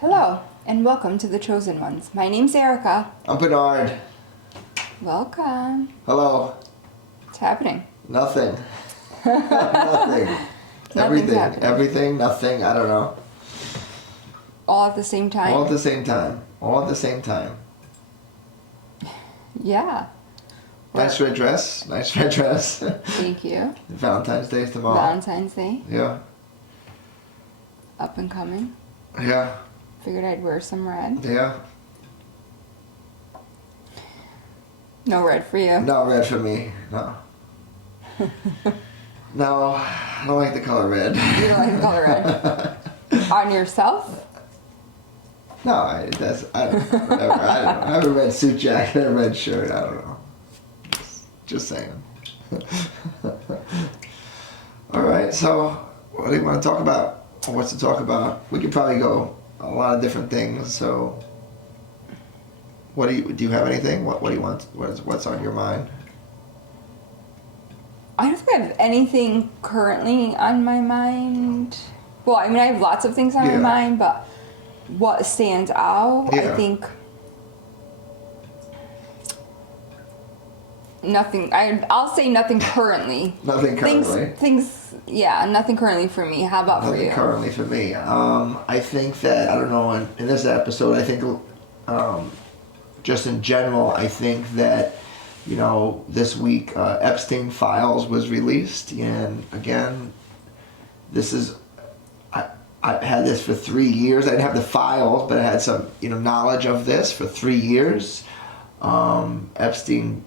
Hello, and welcome to The Chosen Ones. My name's Erica. I'm Bernard. Welcome. Hello. What's happening? Nothing. Nothing. Nothing's Everything. happening. Everything. Nothing. I don't know. All at the same time? All at the same time. All at the same time. Yeah. Nice red dress. Nice red dress. Thank you. Valentine's Day is tomorrow. Valentine's Day, Yeah. up and coming. Yeah. Figured I'd wear some red. Yeah. No red for you. No red for me. No. No, I don't like the color red. You don't like the color red? On yourself? No, I don't know. Whatever. I don't know. I have a red suit jacket, a red shirt. I don't know. Just saying. All right. So, what do you want to talk about? Or what's to talk about? We could probably go a lot of different things. So, what do you have anything? What do you want? What's on your mind? I don't think I have anything currently on my mind. Well, I mean, I have lots of things on my Yeah. mind, but what stands out, I Yeah. think nothing. I'll say nothing currently. Nothing currently. Yeah, nothing currently for me. How about for Nothing you? currently for me. I think that, I don't know, in this episode, I think, just in general, I think that, this week, Epstein Files was released. And again, this is, I had this for 3 years. I didn't have the files, but I had some, knowledge of this for 3 years. Epstein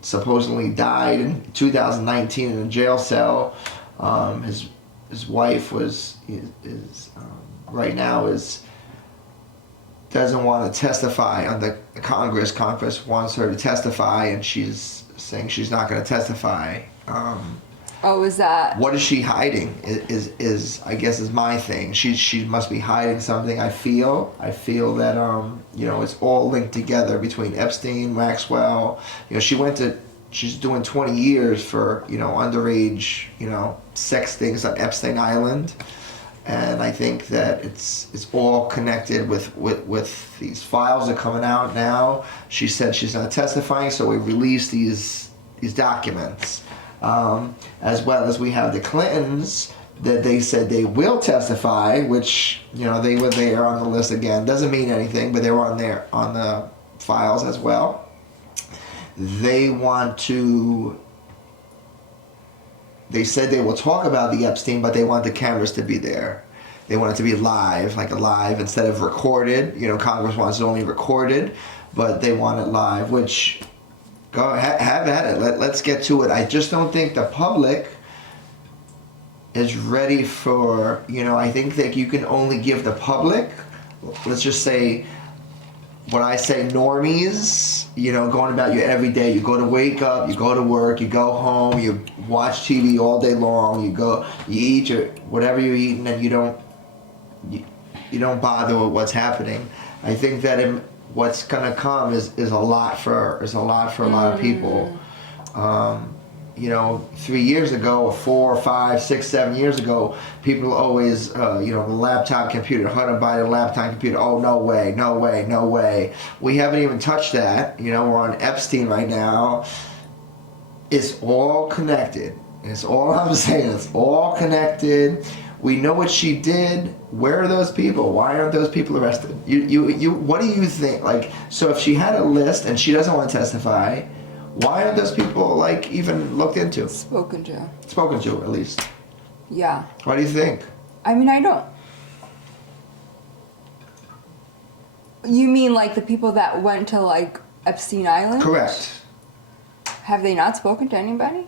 supposedly died in 2019 in a jail cell. His wife right now doesn't want to testify on the Congress. Congress wants her to testify, and she's saying she's not going to testify. Oh, is that? What is she hiding? Is I guess is my thing. She must be hiding something. I feel that it's all linked together between Epstein, Maxwell. She's doing 20 years for underage sex things on Epstein Island, and I think that it's all connected with these files that are coming out now. She said she's not testifying, so we released these documents. As well as we have the Clintons that they said they will testify, which they were there on the list again. Doesn't mean anything, but they were on the files as well. They said they will talk about the Epstein, but they want the cameras to be there. They want it to be live, like a live instead of recorded. Congress wants it only recorded, but they want it live, which go have at it. Let's get to it. I just don't think the public is ready for, I think that you can only give the public, let's just say, when I say normies, going about your everyday, you go to wake up, you go to work, you go home, you watch TV all day long, you eat whatever you're eating, and you don't bother with what's happening. I think that what's gonna come is a lot for a lot of people. 3 years ago, or 4, 5, 6, 7 years ago, people always, the laptop computer, how to buy a laptop computer. Oh, no way, no way, no way. We haven't even touched that. We're on Epstein right now. It's all connected. It's all I'm saying. It's all connected. We know what she did. Where are those people? Why aren't those people arrested? You. What do you think? So if she had a list and she doesn't want to testify, why aren't those people even looked into? Spoken to. Spoken to, at least. Yeah. What do you think? I mean, I don't. You mean the people that went to Epstein Island? Correct. Have they not spoken to anybody?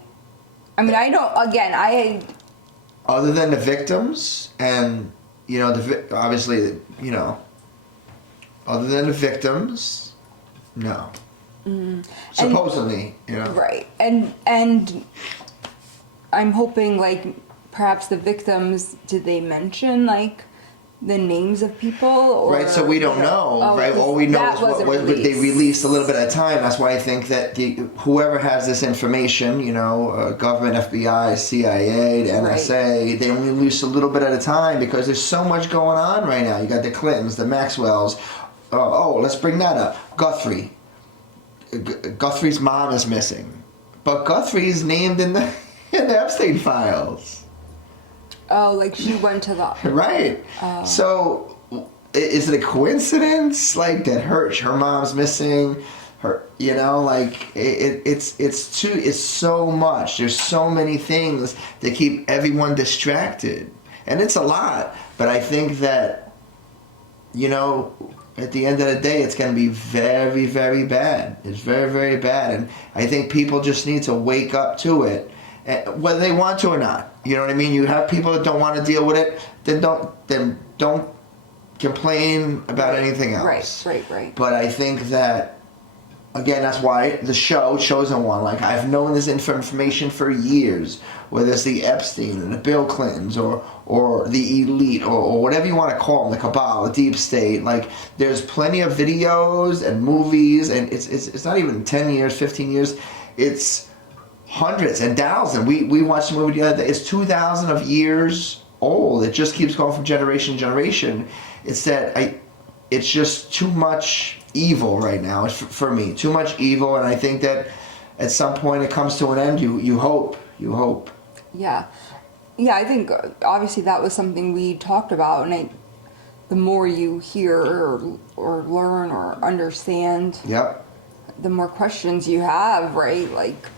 I mean, I don't. Again, Other than the victims, and obviously, other than the victims, no. Supposedly, Right, and I'm hoping perhaps the victims. Did they mention the names of people? Or, right, so we don't know, Oh, right? All we know that is what wasn't they released a little bit at a time. That's why I think that whoever has this information, government, FBI, CIA, the NSA, they only release a little bit at a time because there's so much going on right now. You got the Clintons, the Maxwells. Let's bring that up. Guthrie. Guthrie's mom is missing, but Guthrie's named in the Epstein files. Oh, like she went to the... Right. So, is it a coincidence? Like that her mom's missing? It's so much. There's so many things that keep everyone distracted, and it's a lot. But I think that, at the end of the day, it's going to be very, very bad. It's very, very bad, and I think people just need to wake up to it, whether they want to or not. You know what I mean? You have people that don't want to deal with it, then don't complain about anything else. Right. But I think that, again, that's why the show Chosen One. Like, I've known this information for years, whether it's the Epstein and the Bill Clintons or the elite or whatever you want to call them, the cabal, the deep state. Like, there's plenty of videos and movies, and it's not even 10 years, 15 years. It's hundreds and thousands. We watched a movie the other day. It's 2,000 of years old. It just keeps going from generation to generation. It's just too much evil right now. It's for me, too much evil, and I think that at some point it comes to an end. You hope. Yeah, I think obviously that was something we talked about, and the more you hear or learn or understand, Yep. the more questions you have, right? Like,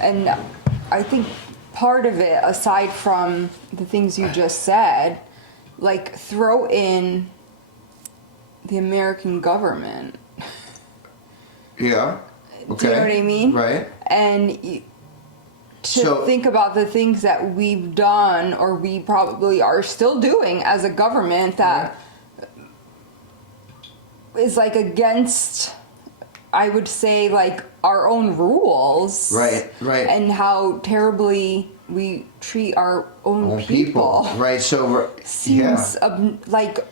and I think part of it, aside from the things you just said, like, throw in the American government. Yeah. Okay. Do you know what I mean? Right. And think about the things that we've done, or we probably are still doing as a government, that is like against, I would say, like, our own rules. Right. And how terribly we treat our own people. Right. So Seems like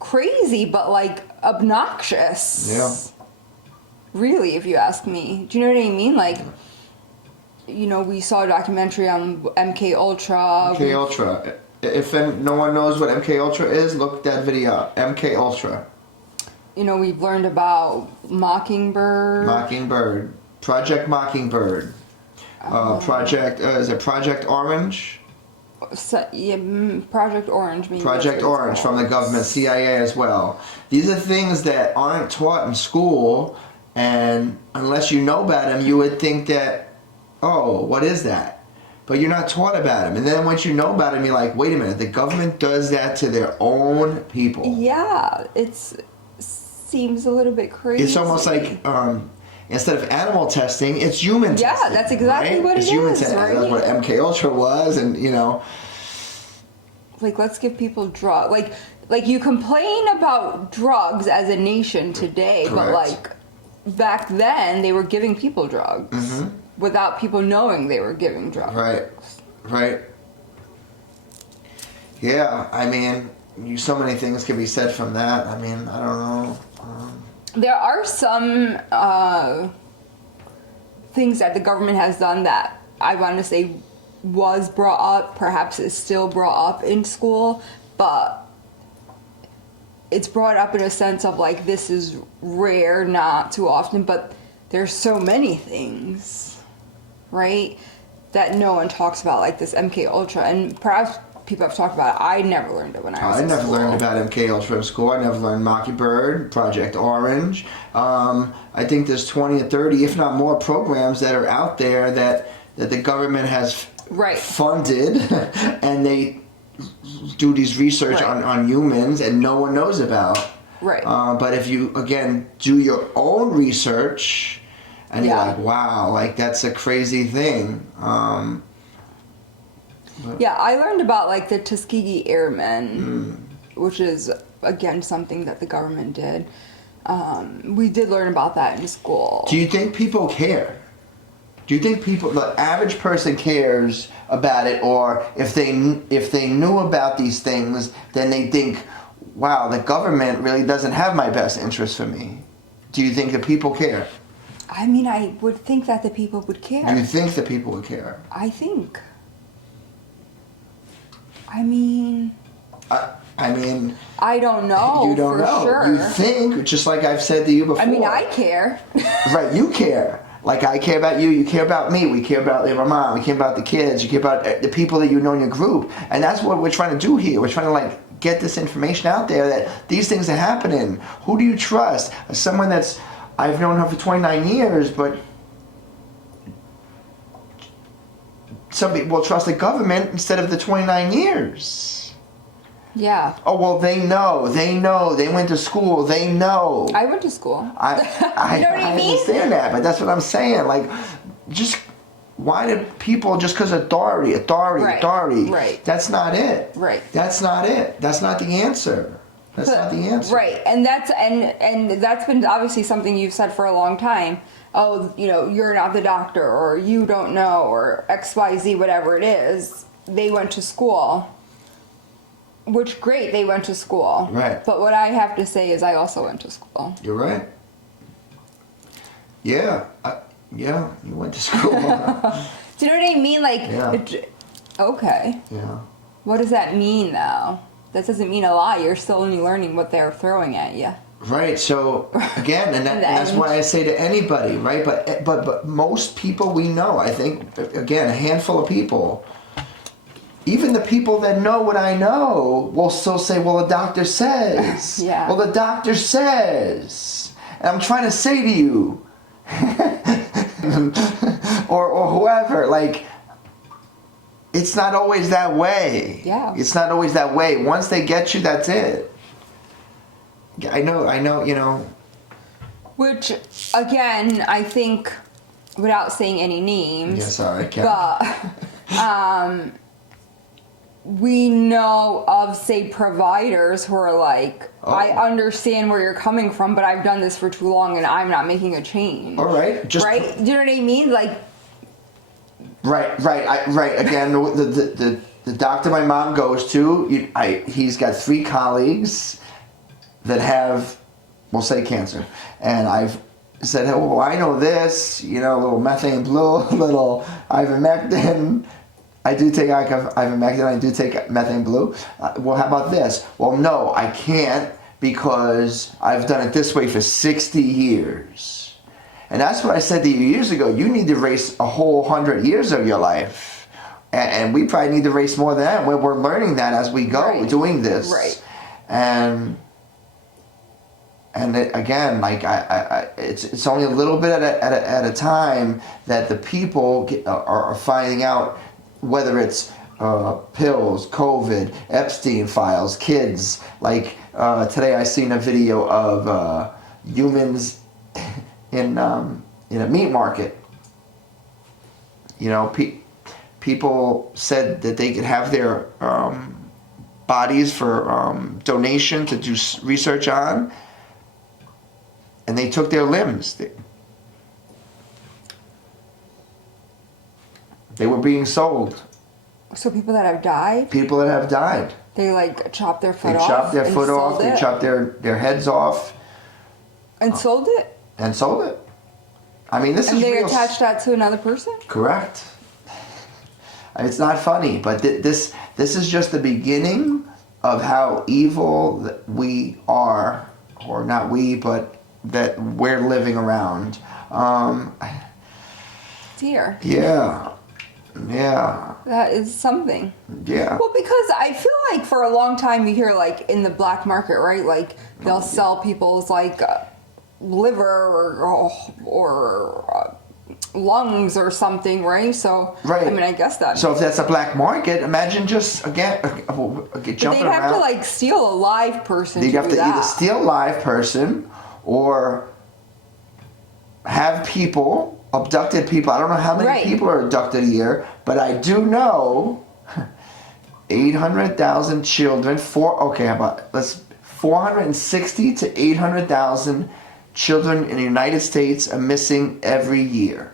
crazy, but like obnoxious. Yeah. Really, if you ask me. Do you know what I mean? Like, we saw a documentary on MK Ultra. MK Ultra. If no one knows what MK Ultra is, look that video up. MK Ultra. We've learned about Mockingbird. Project Mockingbird. Is it Project Orange? Project Orange. Maybe Project Orange from the government, CIA as well. These are things that aren't taught in school, and unless you know about them, you would think that, oh, what is that? But you're not taught about them. And then once you know about them, you're like, wait a minute, the government does that to their own people. Yeah, seems a little bit crazy. It's almost like instead of animal testing, it's human testing. Yeah, that's exactly right? what it's it human is. testing. Right? That's what MK Ultra was, and like, let's give people drugs. Like you complain about drugs as a nation today, Correct. but like back then they were giving people drugs without people knowing they were giving drugs. Right. Yeah, I mean, so many things can be said from that. I mean, I don't know. There are some things that the government has done that I want to say was brought up, perhaps is still brought up in school, but it's brought up in a sense of like, this is rare, not too often, but there's so many things, right, that no one talks about, like this MK Ultra, and perhaps people have talked about it. I never learned it when I was in school. I never learned about MK Ultra in school. I never learned Mockingbird, Project Orange. I think there's 20 or 30, if not more, programs that are out there that the government has funded, and they do these research on humans, and no one knows about. Right. But if you, again, do your own research, and you're like, wow, like, that's a crazy thing. Yeah, I learned about like the Tuskegee Airmen, which is again something that the government did. We did learn about that in school. Do you think people care? Do you think the average person cares about it, or if they knew about these things, then they think, wow, the government really doesn't have my best interest for me? Do you think that people care? I mean, I would think that the people would care. Do you think that people would care? I think. I mean, I don't know. you don't for know. Sure. You think, just like I've said to you before. I mean, I care. Right, you care. Like I care about you, you care about me, we care about my mom, we care about the kids, you care about the people that you know in your group. And that's what we're trying to do here. We're trying to like get this information out there that these things are happening. Who do you trust? Someone that's, I've known her for 29 years, but some people trust the government instead of the 29 years. Yeah. Oh, well, they know, they went to school, they know. I went to school. I You know what I mean? understand that, but that's what I'm saying. Like, just why do people just because authority? Right. That's not it. Right. That's not it. That's not the answer. That's not the answer. Right, and that's been obviously something you've said for a long time. Oh, you're not the doctor, or you don't know, or XYZ, whatever it is. They went to school. Which, great, they went to school. Right. But what I have to say is I also went to school. You're right. Yeah. Yeah, you went to school. Do you know what I mean? Like, Yeah. Okay. Yeah. What does that mean, though? That doesn't mean a lot. You're still only learning what they're throwing at you. Right. So again, and that's why I say to anybody, right? But most people we know, I think, again, a handful of people. Even the people that know what I know will still say, well, the doctor says. Yeah. Well, the doctor says. And I'm trying to say to you, or whoever, like, it's not always that way. Yeah. It's not always that way. Once they get you, that's it. I know. Which, again, I think, without saying any names. Yeah, sorry, I can't. But, we know of, say, providers who are like, I understand where you're coming from, but I've done this for too long and I'm not making a change. All right. Right? Do you know what I mean? Like. Right. Again, the doctor my mom goes to, he's got 3 colleagues that have, we'll say, cancer. And I've said, hey, well, I know this, a little methane blue, a little ivermectin. I do take ivermectin, I do take methane blue. Well, how about this? Well, no, I can't because I've done it this way for 60 years. And that's what I said to you years ago. You need to race a whole 100 years of your life. And we probably need to race more than that. We're learning that as we go, doing this. Right. And again, like it's only a little bit at a time that the people are finding out whether it's pills, COVID, Epstein files, kids. Like today, I seen a video of humans in a meat market. People said that they could have their bodies for donation to do research on, and they took their limbs. They were being sold. So people that have died? People that have died. They like chop their foot They off? chopped their foot off. They chopped their heads off. And sold it? And sold it. I mean, this is real. And they real. attached that to another person? Correct. It's not funny, but this is just the beginning of how evil that we are, or not we, but that we're living around. Dear. Yeah. That is something. Yeah. Well, because I feel like for a long time you hear like in the black market, right? Like they'll sell people's like liver or lungs or something, right? So, right. I mean, I guess that. So if that's a black market, imagine just again But jumping they'd have around. to like steal a live person. They'd to have do to that. either steal a live person or have people, abducted people. I don't know how many people are abducted a year, but I do know 800,000 children. 460 to 800,000 children in the United States are missing every year.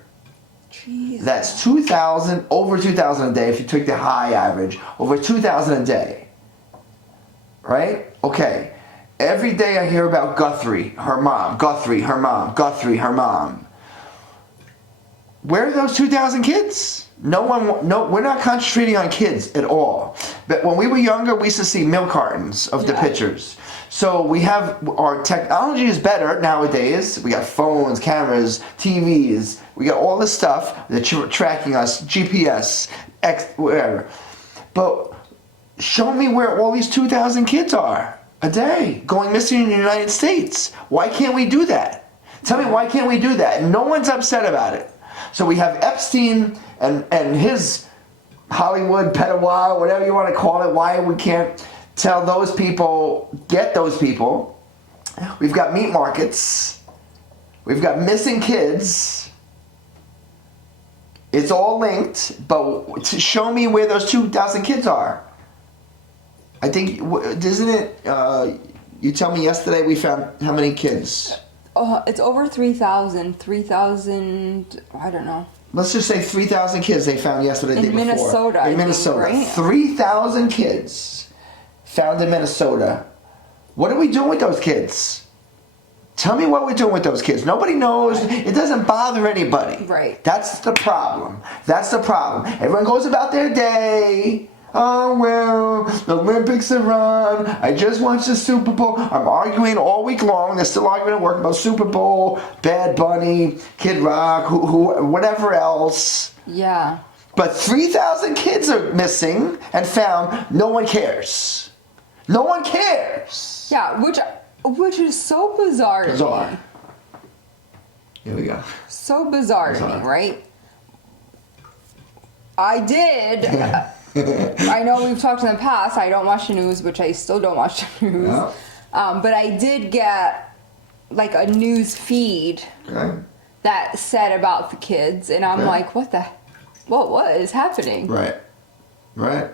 Jeez. That's 2,000, over 2,000 a day if you took the high average, over 2,000 a day. Right? Okay. Every day I hear about Guthrie, her mom, Guthrie, her mom, Guthrie, her mom. Where are those 2,000 kids? No, we're not concentrating on kids at all. But when we were younger, we used to see milk cartons of the pictures. So we have, our technology is better nowadays. We got phones, cameras, TVs. We got all this stuff that's tracking us, GPS, whatever. But show me where all these 2,000 kids are a day going missing in the United States. Why can't we do that? Tell me, why can't we do that? And no one's upset about it. So we have Epstein and his Hollywood pedophile, whatever you want to call it. Why we can't tell those people, get those people. We've got meat markets. We've got missing kids. It's all linked, but to show me where those 2,000 kids are. I think, isn't it, you tell me yesterday we found how many kids? It's over 3,000. 3,000, I don't know. Let's just say 3,000 kids they found yesterday. In Minnesota. In Minnesota. Right? 3,000 kids found in Minnesota. What are we doing with those kids? Tell me what we're doing with those kids. Nobody knows. It doesn't bother anybody. Right. That's the problem. That's the problem. Everyone goes about their day. Oh, well, the Olympics are on. I just watched the Super Bowl. I'm arguing all week long. They're still arguing at work about Super Bowl, Bad Bunny, Kid Rock, who whatever else. Yeah. But 3,000 kids are missing and found. No one cares. No one cares. Yeah, which is so bizarre. Bizarre. To me. Here we go. So bizarre to me, right? I did. I know we've talked in the past. I don't watch the news, which I still don't watch the news. No. But I did get like a news feed that said about the kids, and I'm like, what is happening? Right. Right.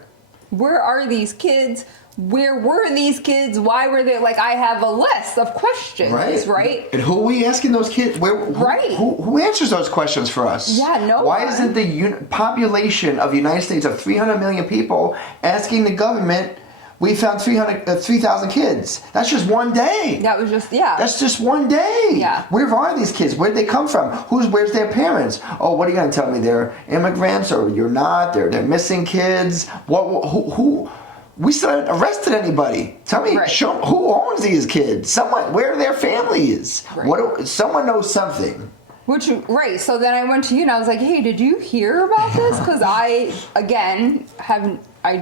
Where are these kids? Where were these kids? Why were they? Like, I have a list of questions, right? And who are we asking those kids? Who answers those questions for us? Yeah, no Why one. isn't the population of the United States of 300 million people asking the government, we found 3,000 kids? That's just one day. That was just, yeah. That's just one day. Yeah. Where are these kids? Where'd they come from? Where's their parents? Oh, what are you going to tell me? They're immigrants, or you're not? They're missing kids? Who? We still haven't arrested anybody. Tell me, show who owns these kids? Someone, where are their families? Right. Someone knows something. So then I went to you and I was like, hey, did you hear about this? Because I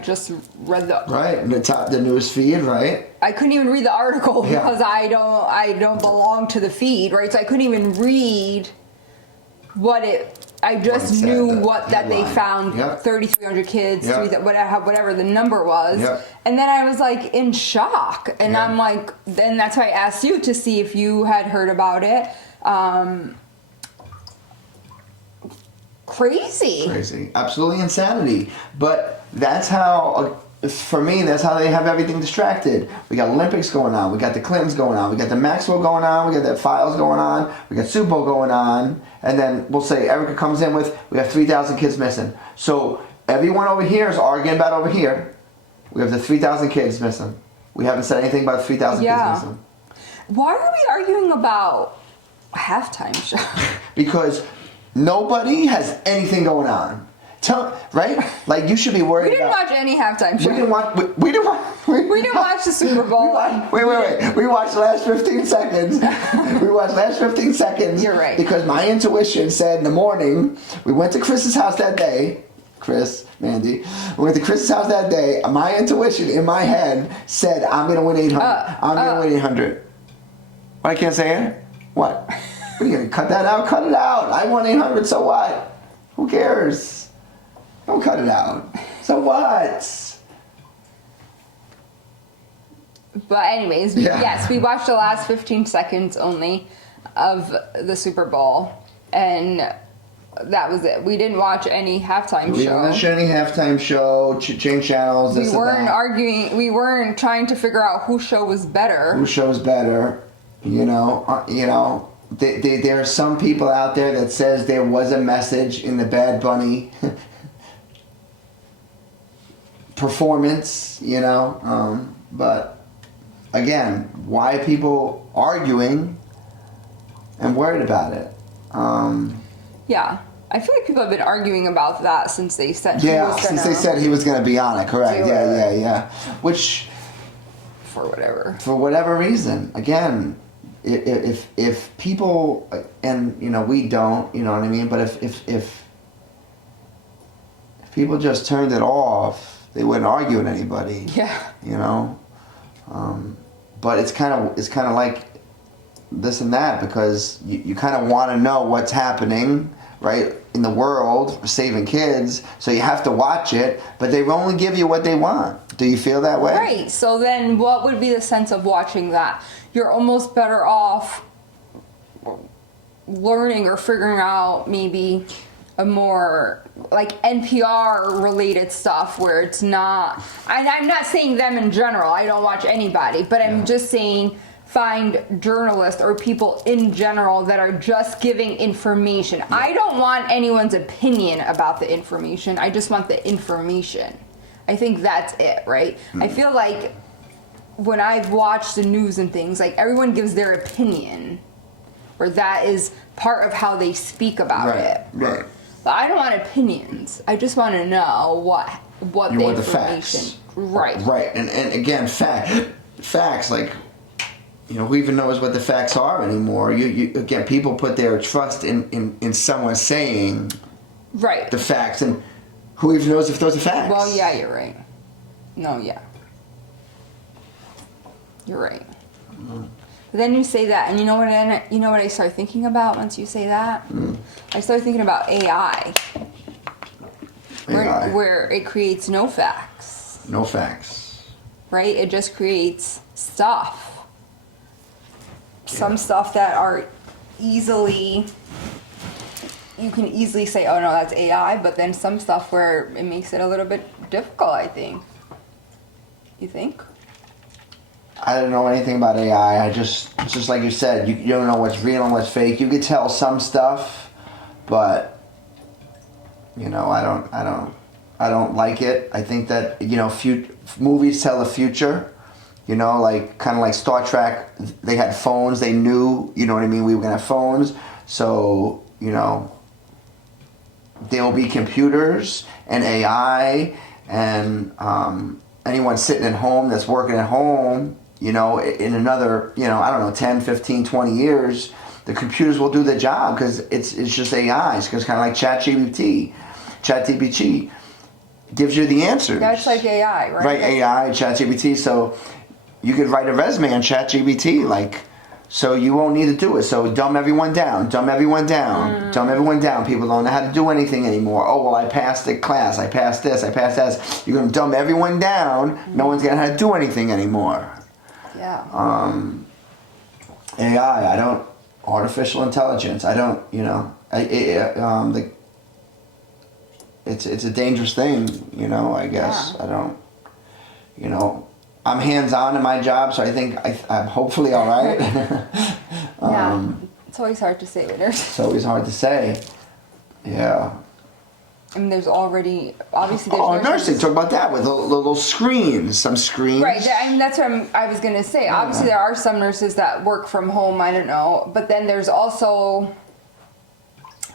just read the news feed, right? I couldn't even read the article because I don't belong to the feed, right? So I couldn't even read what it. I just knew that they found 3,300 kids, whatever the number was. And then I was like in shock. And I'm like, then that's why I asked you to see if you had heard about it. Crazy. Absolutely insanity. But that's how, for me, that's how they have everything distracted. We got Olympics going on. We got the Clintons going on. We got the Maxwell going on. We got the Files going on. We got Super Bowl going on. And then we'll say Erica comes in with, we have 3,000 kids missing. So everyone over here is arguing about over here. We have the 3,000 kids missing. We haven't said anything about the 3,000 kids missing. Why are we arguing about a halftime show? Because nobody has anything going on. Right? Like, you should be worried. We didn't watch any halftime show. We didn't watch the Super Bowl. Wait. We watched the last 15 seconds. You're right. Because my intuition said in the morning, we went to Chris's house that day. Chris, Mandy. We went to Chris's house that day. My intuition in my head said, I'm going to win 800. I'm going to win 800. What, I can't say it? What? What are you going to cut that out? Cut it out. I won 800, so what? Who cares? Don't cut it out. So what? But anyways, yes, we watched the last 15 seconds only of the Super Bowl, and that was it. We didn't watch any halftime show. We didn't watch any halftime show. Change channels. We weren't arguing. We weren't trying to figure out whose show was better. Whose show was better? there are some people out there that says there was a message in the Bad Bunny performance, you know. But again, why are people arguing and worried about it? Yeah. I feel like people have been arguing about that since they said since they said he was going to be on it. Correct. Do it. Yeah. Which, for whatever reason, again, if people, and you know, we don't, you know what I mean, but if people just turned it off, they wouldn't argue with anybody. Yeah. You know, but it's kind of like this and that, because you kind of want to know what's happening, right, in the world for saving kids, so you have to watch it, but they only give you what they want. Do you feel that way? Right. So then what would be the sense of watching that? You're almost better off learning or figuring out maybe a more like NPR related stuff where it's not, I'm not saying them in general, I don't watch anybody, but I'm just saying find journalists or people in general that are just giving information. I don't want anyone's opinion about the information. I just want the information. I think that's it, right? I feel like when I've watched the news and things, like everyone gives their opinion, or that is part of how they speak about it. Right. But I don't want opinions. I just want to know what You the want the information. facts. Right. Right. And again, facts, like, you know, who even knows what the facts are anymore? You again, people put their trust in someone saying Right. the facts, and who even knows if those are facts? Well, yeah, you're right. No, yeah. You're right. But then you say that, and you know what I start thinking about once you say that? I start thinking about AI. AI. Where it creates no facts. No facts. Right? It just creates stuff. Some stuff that are you can easily say, oh no, that's AI, but then some stuff where it makes it a little bit difficult, I think. You think? I don't know anything about AI. It's just like you said, you don't know what's real and what's fake. You could tell some stuff, but you know, I don't like it. I think that, you know, movies tell the future. You know, like kind of like Star Trek, they had phones. They knew, you know what I mean, we were gonna have phones. So, you know, there will be computers and AI, and anyone sitting at home that's working at home, you know, in another, you know, I don't know, 10, 15, 20 years, the computers will do their job, because it's just AI. It's kind of like ChatGPT. ChatGPT gives you the answers. That's like AI, right? Right, AI, ChatGPT. So you could write a resume on ChatGPT, like, so you won't need to do it. So dumb everyone down. Dumb everyone down. People don't know how to do anything anymore. Oh, well, I passed the class. I passed this. I passed that. You're going to dumb everyone down. No one's going to know how to do anything anymore. Yeah. AI, artificial intelligence, I don't, you know, it's a dangerous thing, you know, I guess. Yeah. I don't, you know, I'm hands-on in my job, so I think I'm hopefully all right. Yeah. It's always hard to say with nurses. It's always hard to say. Yeah. I mean, there's already, obviously there's Oh, nurses. nursing, talk about that, with little screens, some screens. Right, I mean, that's what I was going to say. Obviously there are some nurses that work from home, I don't know. But then there's also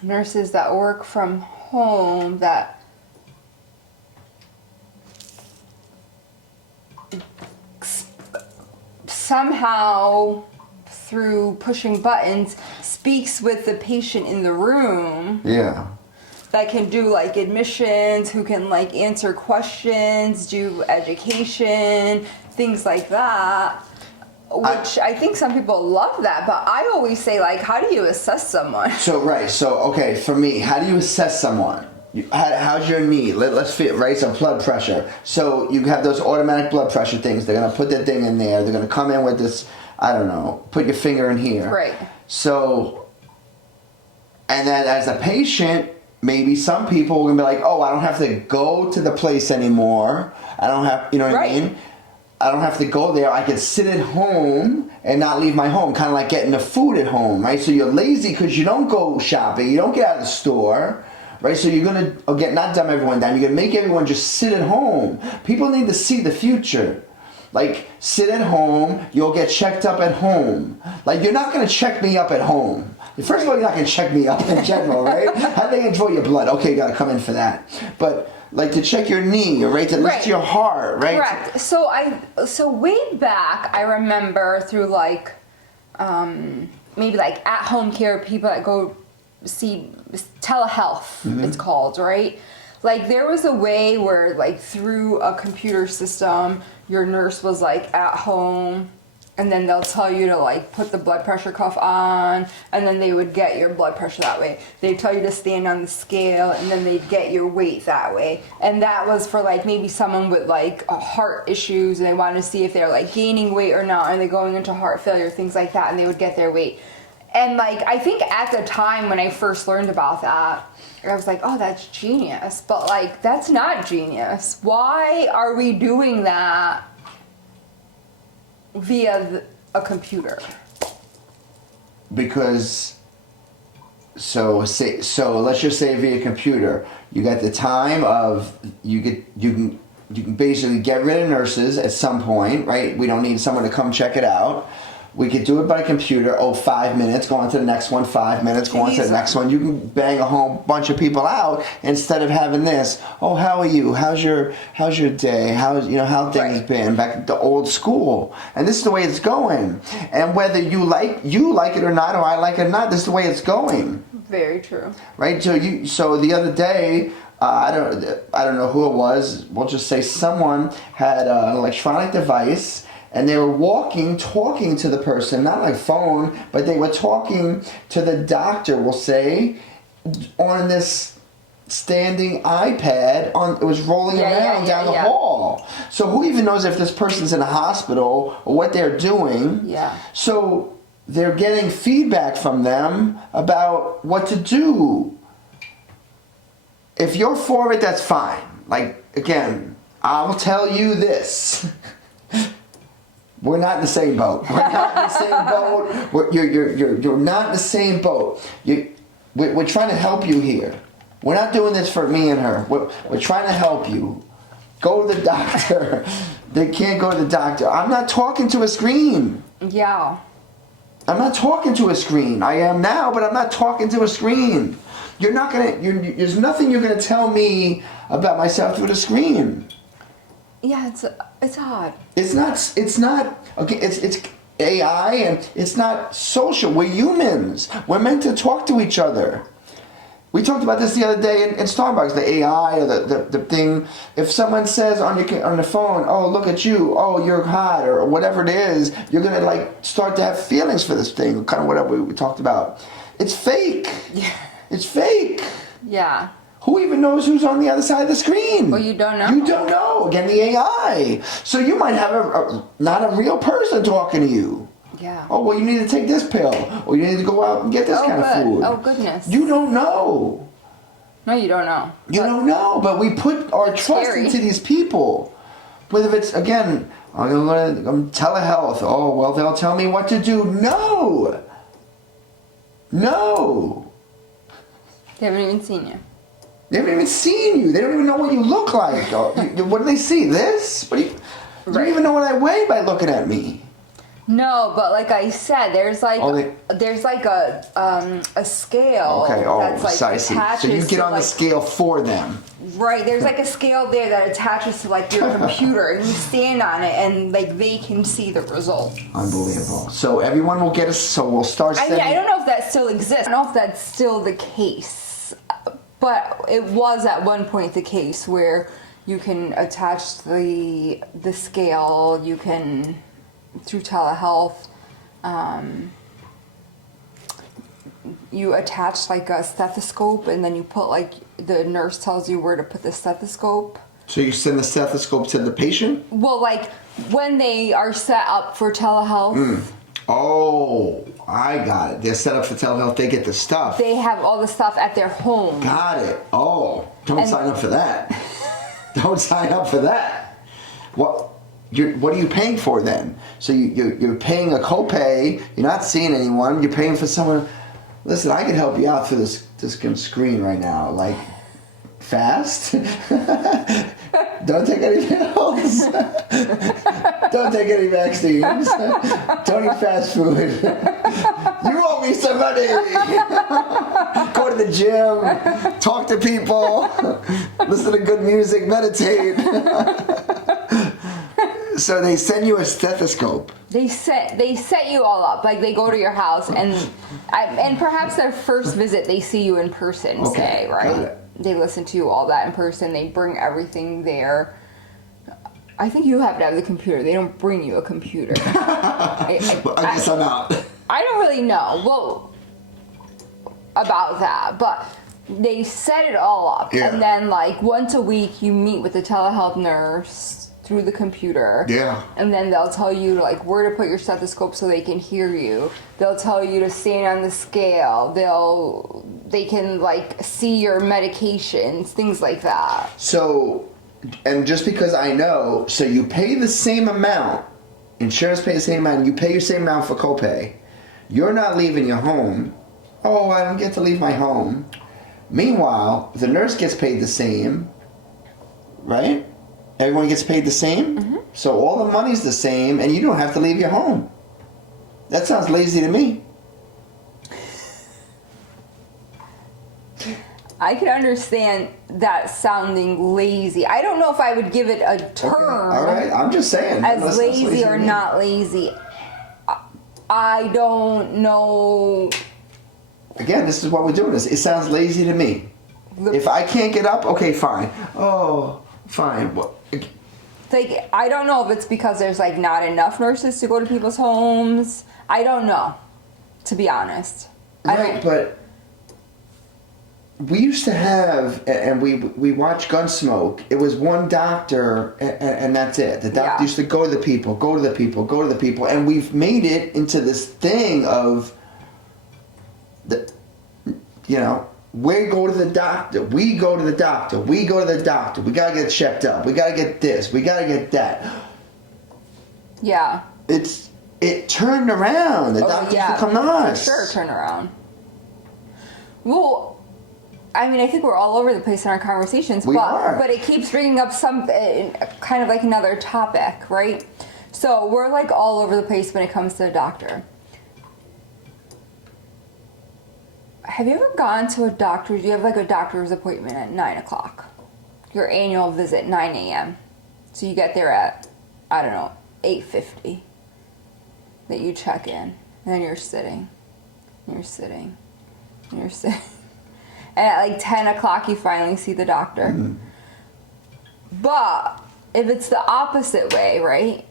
nurses that work from home that somehow, through pushing buttons, speaks with the patient in the room. Yeah. That can do like admissions, who can like answer questions, do education, things like that. Which I think some people love that, but I always say, like, how do you assess someone? Okay, for me, how do you assess someone? How's your knee? Let's fit, right? Some blood pressure. So you have those automatic blood pressure things. They're gonna put that thing in there. They're gonna come in with this, I don't know, put your finger in here. Right. So, and then as a patient, maybe some people are gonna be like, oh, I don't have to go to the place anymore. I don't have, you know what I mean? I don't have to go there. I can sit at home and not leave my home. Kind of like getting the food at home, right? So you're lazy because you don't go shopping. You don't get out of the store, right? So you're going to, again, not dumb everyone down. You're going to make everyone just sit at home. People need to see the future. Like, sit at home. You'll get checked up at home. Like, you're not going to check me up at home. First of all, you're not going to check me up in general, right? How they can draw your blood? Okay, you got to come in for that. But like to check your knee, right? To lift your heart, right? Correct. So way back, I remember through like maybe like at home care people that go see telehealth. It's called, right? Like there was a way where like through a computer system, your nurse was like at home. And then they'll tell you to like put the blood pressure cuff on, and then they would get your blood pressure that way. They'd tell you to stand on the scale, and then they'd get your weight that way. And that was for like maybe someone with like heart issues, and they wanted to see if they're like gaining weight or not, are they going into heart failure, things like that, and they would get their weight. And like I think at the time when I first learned about that, I was like, oh, that's genius. But like that's not genius. Why are we doing that via a computer? Because so let's just say via computer, you got the time of you can basically get rid of nurses at some point, right? We don't need someone to come check it out. We could do it by computer. 5 minutes, go on to the next one. 5 minutes, go on to the next one. You can bang a whole bunch of people out instead of having this. Oh, how are you? How's your day? How things been? Back to old school. And this is the way it's going. And whether you like it or not, or I like it or not, this is the way it's going. Very true. Right. So the other day. I don't know who it was. We'll just say someone had an electronic device. And they were talking to the person, not like phone, but they were talking to the doctor, we'll say, on this standing iPad. It was rolling around down the hall. So who even knows if this person's in a hospital or what they're doing? Yeah. So they're getting feedback from them about what to do. If you're for it, that's fine. Like, again, I'll tell you this. We're not in the same boat. We're not in the same boat. You're not in the same boat. We're trying to help you here. We're not doing this for me and her. We're trying to help you. Go to the doctor. They can't go to the doctor. I'm not talking to a screen. Yeah. I'm not talking to a screen. I am now, but I'm not talking to a screen. There's nothing you're gonna tell me about myself through the screen. Yeah, it's odd. It's not okay. It's AI and it's not social. We're humans. We're meant to talk to each other. We talked about this the other day in Starbucks. The AI or the thing. If someone says on the phone, "Oh, look at you. Oh, you're hot," or whatever it is, you're gonna like start to have feelings for this thing. Kind of whatever we talked about. It's fake. Yeah. It's fake. Yeah. Who even knows who's on the other side of the screen? Well, you don't know. You don't know. Again, the AI. So you might have not a real person talking to you. Yeah. Oh, well, you need to take this pill. Or you need to go out and get this kind of food. Oh, goodness. You don't know. No, you don't know. You don't know. But we put our trust into these people. Whether it's, again, I'm telehealth. Oh, well, they'll tell me what to do. No. No. They haven't even seen you. They haven't even seen you. They don't even know what you look like. What do they see? This? You don't even know what I weigh by looking at me. No, but like I said, there's like a scale. Okay. That's like I see. So you get on the scale for them. Right. There's like a scale there that attaches to like your computer, and you stand on it, and like they can see the result. Unbelievable. So everyone will get us. So we'll start. I don't know if that still exists. I don't know if that's still the case, but it was at one point the case where you can attach the scale. You can. Through telehealth, you attach like a stethoscope, and then you put like the nurse tells you where to put the stethoscope. So you send the stethoscope to the patient? Well, like when they are set up for telehealth. Oh, I got it. They're set up for telehealth. They get the stuff. They have all the stuff at their home. Got it. Oh, don't sign up for that. Don't sign up for that. What? what are you paying for then? So you're paying a copay. You're not seeing anyone. You're paying for someone. Listen, I can help you out through this screen right now. Like, fast. Don't take any pills. Don't take any vaccines. Don't eat fast food. You owe me some money. Go to the gym. Talk to people. Listen to good music. Meditate. So they send you a stethoscope. They set you all up. Like, they go to your house, and perhaps their first visit they see you in person. Okay, say, right? got it. They listen to you all that in person. They bring everything there. I think you have to have the computer. They don't bring you a computer. I guess I'm out. I don't really know about that, but they set it all up. Yeah. And then, like, once a week you meet with the telehealth nurse through the computer. Yeah. And then they'll tell you, like, where to put your stethoscope so they can hear you. They'll tell you to stand on the scale. They can, like, see your medications, things like that. So, and just because I know, so you pay the same amount, insurance pays the same amount, you pay your same amount for copay. You're not leaving your home. Oh, I don't get to leave my home. Meanwhile, the nurse gets paid the same, right? Everyone gets paid the same. Mm-hmm. So all the money's the same, and you don't have to leave your home. That sounds lazy to me. I can understand that sounding lazy. I don't know if I would give it a term. Okay. All right, I'm just saying. As lazy or not lazy. I don't know. Again, this is what we're doing. It sounds lazy to me. If I can't get up, okay, fine. Oh, fine. Well, Like, I don't know if it's because there's, like, not enough nurses to go to people's homes. I don't know, to be honest. right, but we used to have, and we watched Gunsmoke. It was one doctor, and that's it. The doctor used to go to the people, go to the people, go to the people, and we've made it into this thing of we go to the doctor, we go to the doctor, we go to the doctor. We gotta get checked up. We gotta get this. We gotta get that. Yeah. It turned around. The doctors become us. For sure, turn around. Well, I mean, I think we're all over the place in our conversations, but it keeps bringing up something, kind of like another topic, right? So we're, like, all over the place when it comes to a doctor. Have you ever gone to a doctor's? You have, like, a doctor's appointment at 9 o'clock. Your annual visit, 9 a.m. So you get there at, I don't know, 8:50. That you check in. And then you're sitting. And you're sitting. And you're sitting. And at, like, 10 o'clock, you finally see the doctor. Mm-hmm. But if it's the opposite way, right?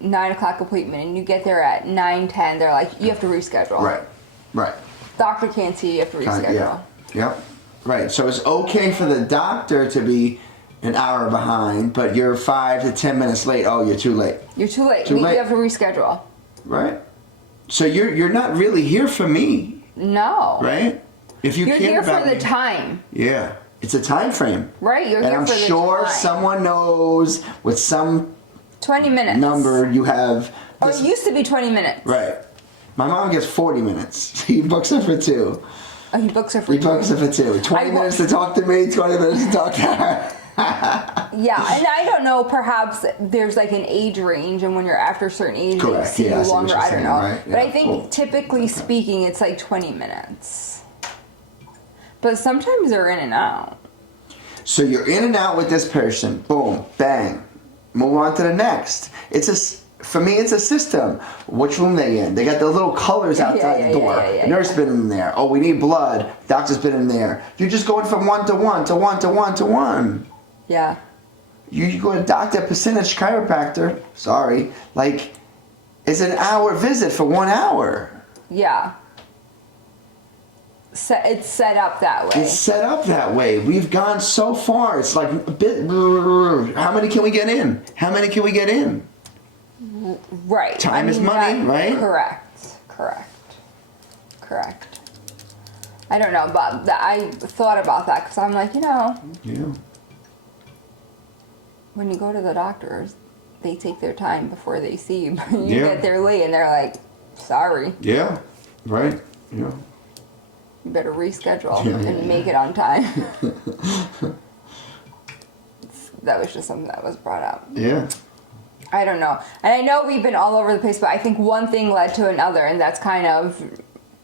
9 o'clock appointment, and you get there at 9:10, they're like, you have to reschedule. Right. Doctor can't see you, you have to reschedule. Yep. Right. So it's okay for the doctor to be an hour behind, but you're 5 to 10 minutes late. Oh, you're too late. You're too late. Too late. You have to reschedule. Right. So you're not really here for me. No. Right? If you're here for the time. Yeah. It's a time frame. Right, you're here for the time. And I'm sure someone knows with some 20 minutes. Number you have. Oh, it used to be 20 minutes. Right. My mom gets 40 minutes. He books her for 2. Oh, he books her for 2. He books her for 2. 20 minutes to talk to me, 20 minutes to talk to her. Yeah, and I don't know, perhaps there's, like, an age range, and when you're after a certain age, they see you longer. I don't know. Right? But I think, typically speaking, it's like 20 minutes. But sometimes they're in and out. So you're in and out with this person. Boom, bang. Move on to the next. For me, it's a system. Which room they in? They got the little colors outside the door. Nurse been in there. Oh, we need blood. Doctor's been in there. You're just going from 1 to 1 to 1 to 1 to 1. Yeah. You go to doctor, percentage chiropractor. Sorry. Like, it's an hour visit for 1 hour. Yeah. It's set up that way. It's set up that way. We've gone so far. It's like a bit. How many can we get in? How many can we get in? Right. Time is money, right? Correct. I don't know, but I thought about that because I'm like, Yeah. when you go to the doctors, they take their time before they see you. You Yeah. get there late and they're like, sorry, Yeah. Right. Yeah. you better reschedule Yeah, and yeah, make it on time. That was just something that was brought up. Yeah. I don't know. And I know we've been all over the place, but I think one thing led to another, and that's kind of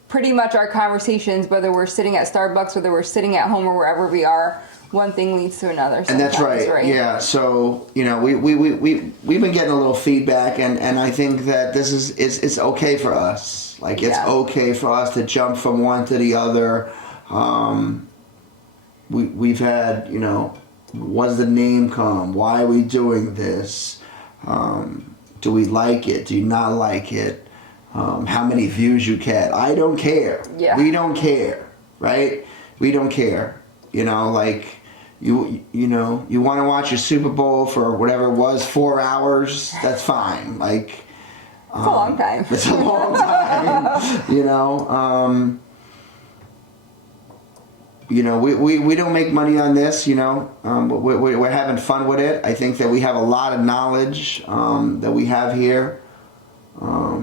pretty much our conversations, whether we're sitting at Starbucks, whether we're sitting at home or wherever we are, one thing leads to another. And that's right. Yeah. So, you know, we've been getting a little feedback, and I think that this is it's okay for us. Like, it's Yeah. okay for us to jump from one to the other. We've had, you know, what does the name come? Why are we doing this? Do we like it? Do you not like it? How many views you get? I don't care. Yeah. We don't care, right? We don't care. You know, like you know, you want to watch your Super Bowl for whatever it was, 4 hours. That's fine. Like, It's a long time. it's a long time. You know, we don't make money on this, you know. We're having fun with it. I think that we have a lot of knowledge that we have here. I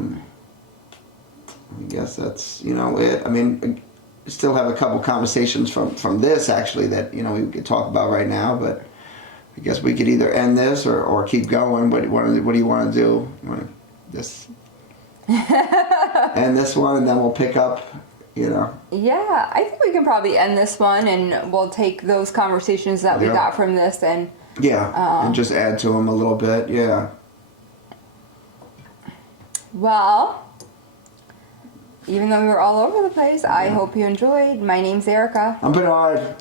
guess that's, you know, it. I mean, we still have a couple conversations from this, actually, that, you know, we could talk about right now. But I guess we could either end this or keep going. What do you want to do? You want to just end this one, and then we'll pick up, you know. Yeah, I think we can probably end this one, and we'll take those conversations that we Yeah. got from this and And just add to them a little bit. Yeah. well, even though we were all over the place, I hope you enjoyed. My name's Erica. I'm Bernard.